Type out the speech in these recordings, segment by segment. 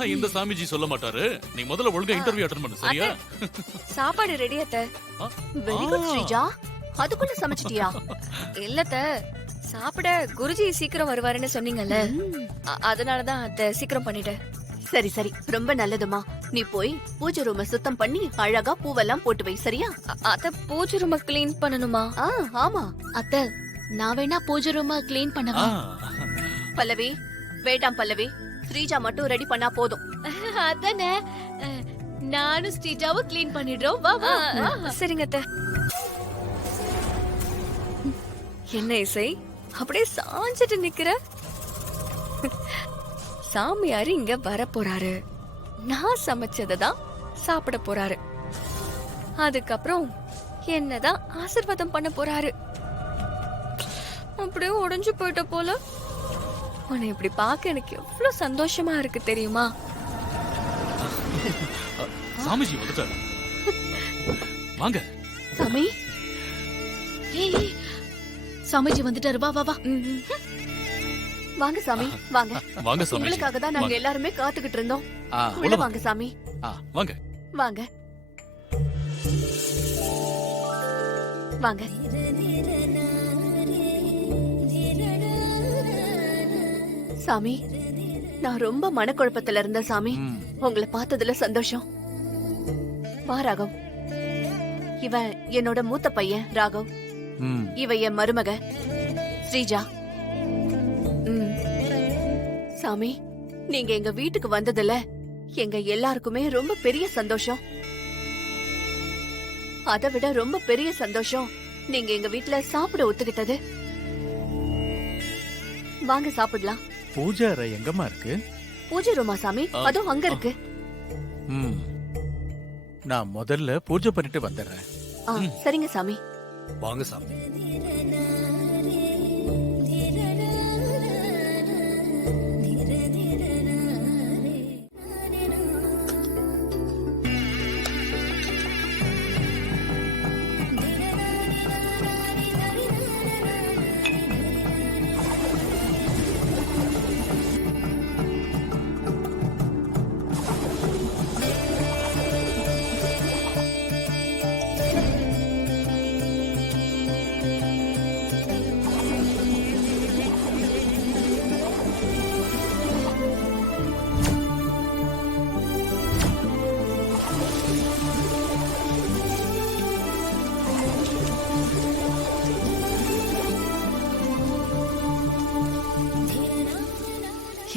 அதெல்லாம் இந்த சாமிஜி சொல்ல மாட்டாரு. நீ முதல்ல ஒழுங்கா இன்டர்வியூ அட்டெண்ட் பண்ணு, சரியா? சாப்பாடு ரெடி அத்தை. வெரி குட் ஸ்ரீஜா, அதுக்குள்ள சமைச்சிட்டியா? இல்ல அத்தை, சாப்பிட குருஜி சீக்கிரம் வருவாருன்னு சொன்னீங்கல்ல, அதனாலதான் அத்தை சீக்கிரம் பண்ணிட்டேன். சரி சரி, ரொம்ப நல்லதுமா. நீ போய் பூஜை ரூம சுத்தம் பண்ணி அழகா பூவெல்லாம் போட்டு வை, சரியா? அத்தை பூஜை ரூம கிளீன் பண்ணணுமா? ஆமா. அத்தை, நான் வேணா பூஜை ரூம கிளீன் பண்ணவா? பல்லவி வேண்டாம் பல்லவி, ஸ்ரீஜா மட்டும் ரெடி பண்ணா போதும். அதானே, நானும் ஸ்ரீஜாவும் கிளீன் பண்ணிடுறோம். வா வா. சரிங்க அத்தை. என்ன இசை அப்படியே சாஞ்சிட்டு நிக்கிற? சாமியாரு இங்க வர போறாரு, நான் சமைச்சதான் சாப்பிட போறாரு, அதுக்கப்புறம் என்னதான் ஆசீர்வாதம் பண்ண போறாரு. அப்படியே உடைஞ்சு போயிட்ட போல. உன்னை இப்படி பார்க்க எனக்கு எவ்வளவு சந்தோஷமா இருக்கு தெரியுமா? சாமிஜி வந்துட்டாரு. வாங்க சாமி. ஏய், சாமிஜி வந்துட்டாரு. வா வா வா. வாங்க சாமி, வாங்க. வாங்க சாமி. உங்களுக்காக தான் நாங்க எல்லாருமே காத்துக்கிட்டு இருந்தோம். உள்ள வாங்க சாமி. வாங்க வாங்க வாங்க. சாமி, நான் ரொம்ப மனக்குழப்பத்துல இருந்த சாமி. உங்களை பார்த்ததுல சந்தோஷம். வா ராகவ். இவன் என்னோட மூத்த பையன் ராகவ். இவ என் மருமக ஸ்ரீஜா. சாமி, நீங்க எங்க வீட்டுக்கு வந்ததுல எங்க எல்லாருக்குமே ரொம்ப பெரிய சந்தோஷம். அதை விட ரொம்ப பெரிய சந்தோஷம் நீங்க எங்க வீட்டுல சாப்பிட ஒத்துக்கிட்டது. வாங்க சாப்பிடலாம். பூஜை அறை எங்கம்மா இருக்கு? பூஜை ரூமா சாமி? அதுவும் அங்க இருக்கு. நான் முதல்ல பூஜை பண்ணிட்டு வந்துடுறேன். சரிங்க சாமி. வாங்க சாமி.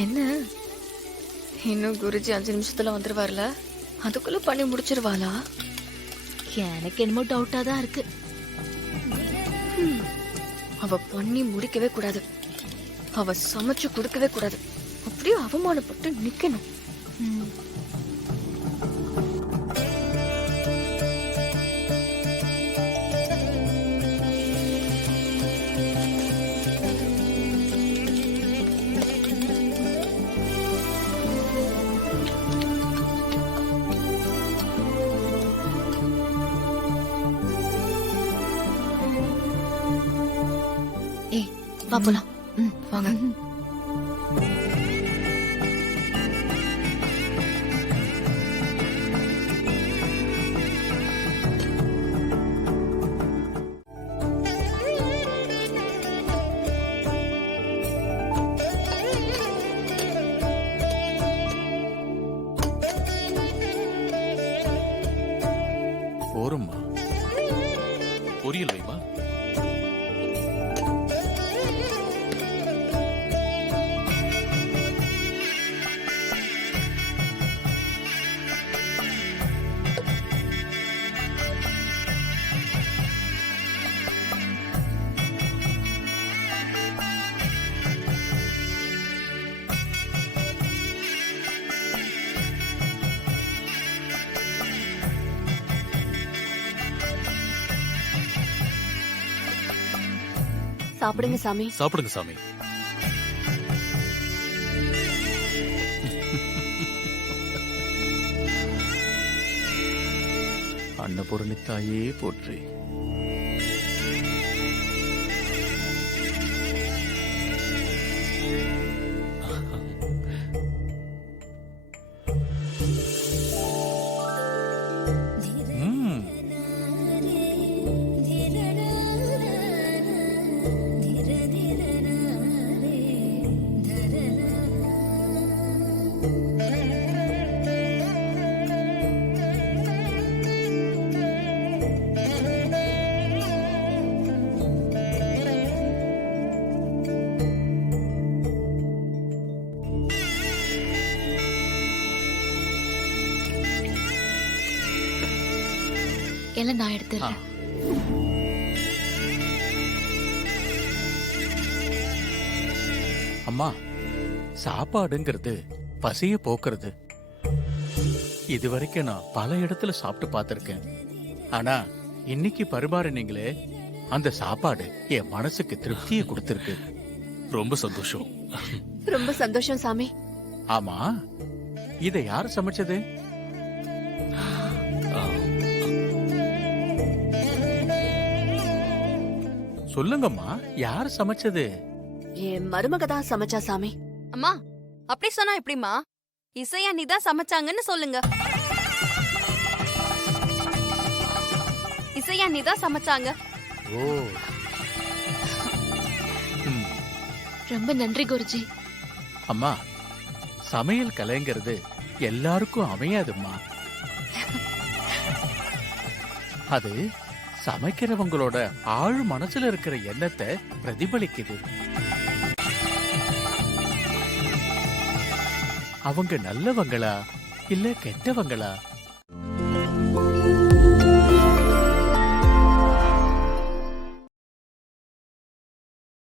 என்ன இன்னும் குருஜி 5 நிமிஷத்துல வந்துருவார்ல, அதுக்குள்ள பண்ணி முடிச்சிருவாளா? எனக்கு என்னமோ டவுட்டா தான் இருக்கு. அவ பண்ணி முடிக்கவே கூடாது, அவ சமைச்சு கொடுக்கவே கூடாது, அப்படியே அவமானப்பட்டு நிக்கணும். வா போலாம். வாங்க. போரும்மா. பொரியல் வைமா. சாப்பிடுங்க சாமி. சாப்பிடுங்க சாமி. அன்னபூரணி தாயே போற்றி. எல்லாம் நான் ஆ. எடுத்துறேன். அம்மா, சாப்பாடுங்கிறது பசிய போக்குறது. இதுவரைக்கும் நான் பல இடத்துல சாப்பிட்டு பார்த்திருக்கேன். ஆனா இன்னைக்கு பரிமாறினீங்களே அந்த சாப்பாடு என் மனசுக்கு திருப்தியை கொடுத்திருக்கு. ரொம்ப சந்தோஷம். ரொம்ப சந்தோஷம் சாமி. ஆமா, இத யாரு சமைச்சது? ஆ, சொல்லுங்கம்மா, யாரு சமைச்சது? என் மருமக தான் சமைச்சா சாமி. அம்மா அப்படி சொன்னா எப்படிம்மா? இசையா நீ தான் சமைச்சாங்கன்னு சொல்லுங்க. இசையா நீ தான் சமைச்சாங்க. ஓ. ம். ரொம்ப நன்றி குருஜி. அம்மா, சமையல் கலைங்கிறது எல்லாருக்கும் அமையாதும்மா. அது சமைக்கிறவங்களோட ஆழ் மனசுல இருக்கிற எண்ணத்தை பிரதிபலிக்குது. அவங்க நல்லவங்களா இல்ல கெட்டவங்களா